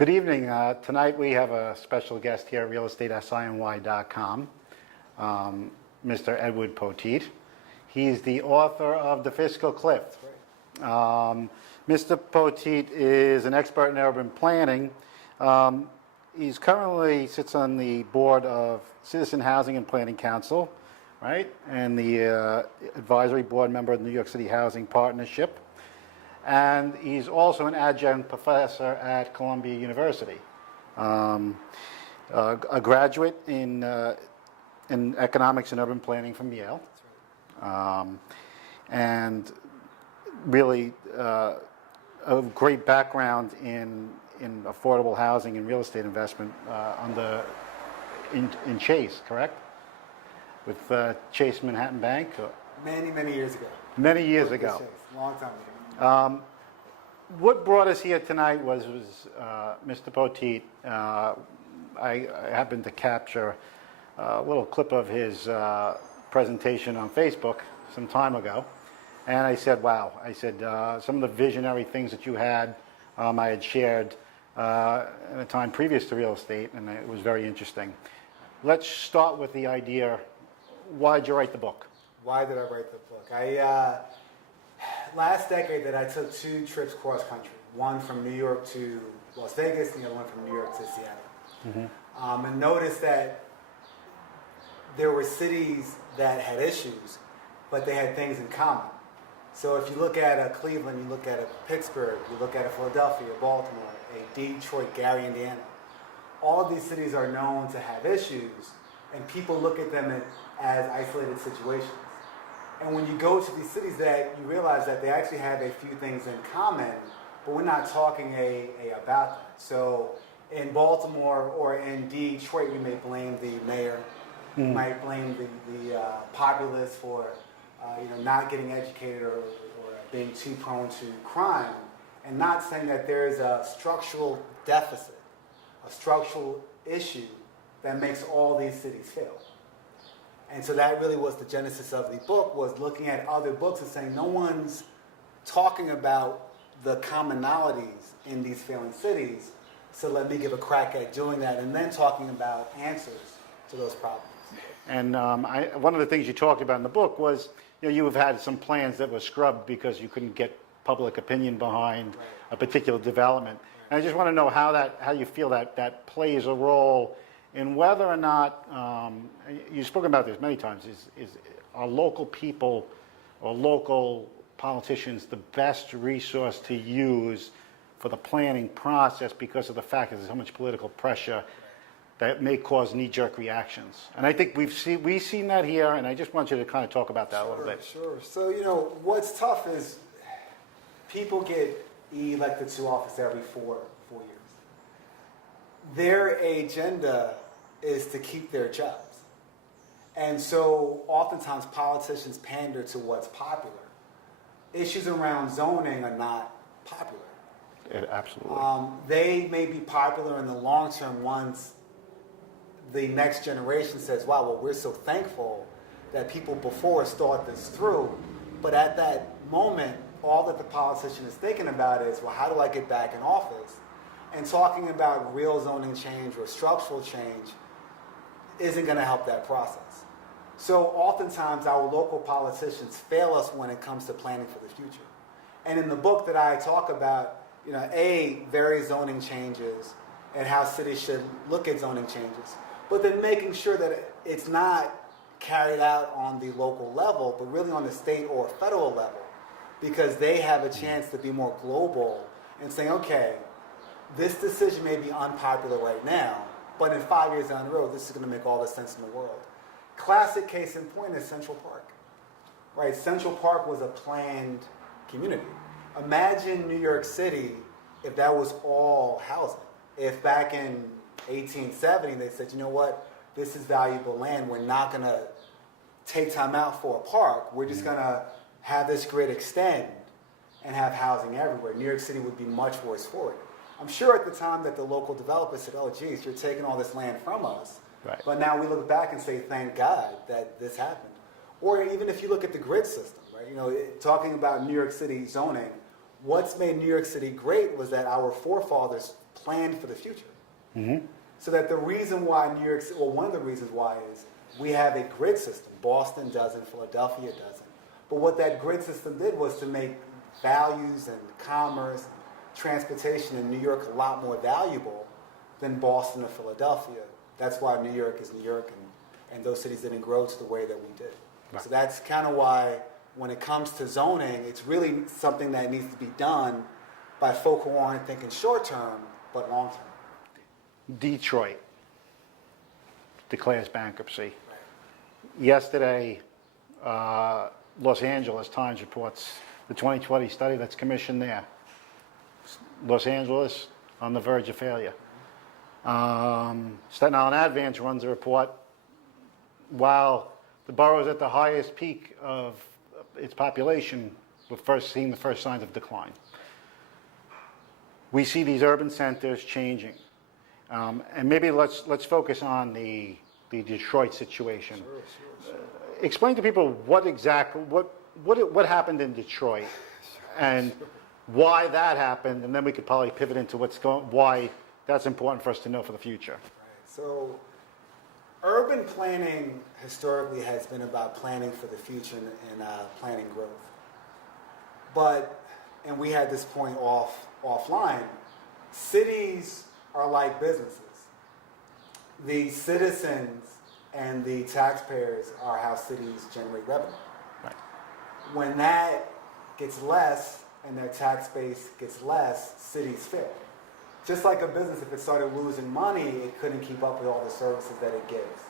Good evening. Tonight we have a special guest here at realestatesiny.com, Mr. Edward Poteat. He's the author of The Fiscal Cliff. Mr. Poteat is an expert in urban planning. He's currently sits on the board of Citizen Housing and Planning Council, right? And the advisory board member of the New York City Housing Partnership. And he's also an adjunct professor at Columbia University. A graduate in economics and urban planning from Yale. And really a great background in affordable housing and real estate investment in Chase, correct? With Chase Manhattan Bank? Many years ago. Many years ago. Chase, long time ago. What brought us here tonight was Mr. Poteat. I happened to capture a little clip of his presentation on Facebook some time ago. And I said, wow, some of the visionary things that you had, I had shared in a time previous to real estate, and it was very interesting. Let's start with the idea, why did you write the book? Why did I write the book? Last decade that I took 2 trips cross country, one from New York to Las Vegas, and the other one from New York to Seattle. And noticed that there were cities that had issues, but they had things in common. So if you look at Cleveland, you look at Pittsburgh, you look at Philadelphia, Baltimore, Detroit, Gary, Indiana. All of these cities are known to have issues, and people look at them as isolated situations. And when you go to these cities, that you realize that they actually have a few things in common, but we're not talking about that. So in Baltimore or in Detroit, you may blame the mayor, you might blame the populace for not getting educated or being too prone to crime, and not saying that there is a structural deficit, a structural issue that makes all these cities fail. And so that really was the genesis of the book, was looking at other books and saying no one's talking about the commonalities in these failing cities, so let me give a crack at doing that, and then talking about answers to those problems. And one of the things you talked about in the book was, you have had some plans that were scrubbed because you couldn't get public opinion behind a particular development. And I just want to know how you feel that plays a role in whether or not, you've spoken about this many times, are local people or local politicians the best resource to use for the planning process because of the fact that there's so much political pressure that may cause knee-jerk reactions. And I think we've seen that here, and I just want you to kind of talk about that a little bit. Sure. So, what's tough is people get elected to office every 4 years. Their agenda is to keep their jobs. And so oftentimes politicians pander to what's popular. Issues around zoning are not popular. Absolutely. They may be popular in the long term once the next generation says, wow, well, we're so thankful that people before us thought this through. But at that moment, all that the politician is thinking about is, well, how do I get back in office? And talking about real zoning change or structural change isn't going to help that process. So oftentimes our local politicians fail us when it comes to planning for the future. And in the book that I talk about, various zoning changes and how cities should look at zoning changes, but then making sure that it's not carried out on the local level, but really on the state or federal level, because they have a chance to be more global and saying, okay, this decision may be unpopular right now, but in 5 years down the road, this is going to make all the sense in the world. Classic case in point is Central Park. Right? Central Park was a planned community. Imagine New York City if that was all housing. If back in 1870 they said, you know what, this is valuable land, we're not going to take time out for a park, we're just going to have this grid extend and have housing everywhere. New York City would be much worse for it. I'm sure at the time that the local developers said, oh, geez, you're taking all this land from us. Right. But now we look back and say, thank God that this happened. Or even if you look at the grid system, right? Talking about New York City zoning, what's made New York City great was that our forefathers planned for the future. So that the reason why New York, well, one of the reasons why is we have a grid system. Boston doesn't, Philadelphia doesn't. But what that grid system did was to make values and commerce, transportation in New York a lot more valuable than Boston or Philadelphia. That's why New York is New York, and those cities didn't grow to the way that we did. Right. So that's kind of why when it comes to zoning, it's really something that needs to be done by folk who aren't thinking short term, but long term. Detroit declares bankruptcy. Yesterday, Los Angeles Times reports the 2020 study that's commissioned there. Los Angeles on the verge of failure. Staten Island Advance runs a report. While the borough is at the highest peak of its population, we're seeing the first signs of decline. We see these urban centers changing. And maybe let's focus on the Detroit situation. Sure. Explain to people what happened in Detroit and why that happened, and then we could probably pivot into why that's important for us to know for the future. Right. So, urban planning historically has been about planning for the future and planning growth. But, and we had this point offline, cities are like businesses. The citizens and the taxpayers are how cities generate revenue. Right. When that gets less and their tax base gets less, cities fail. Just like a business, if it started losing money, it couldn't keep up with all the services that it gives.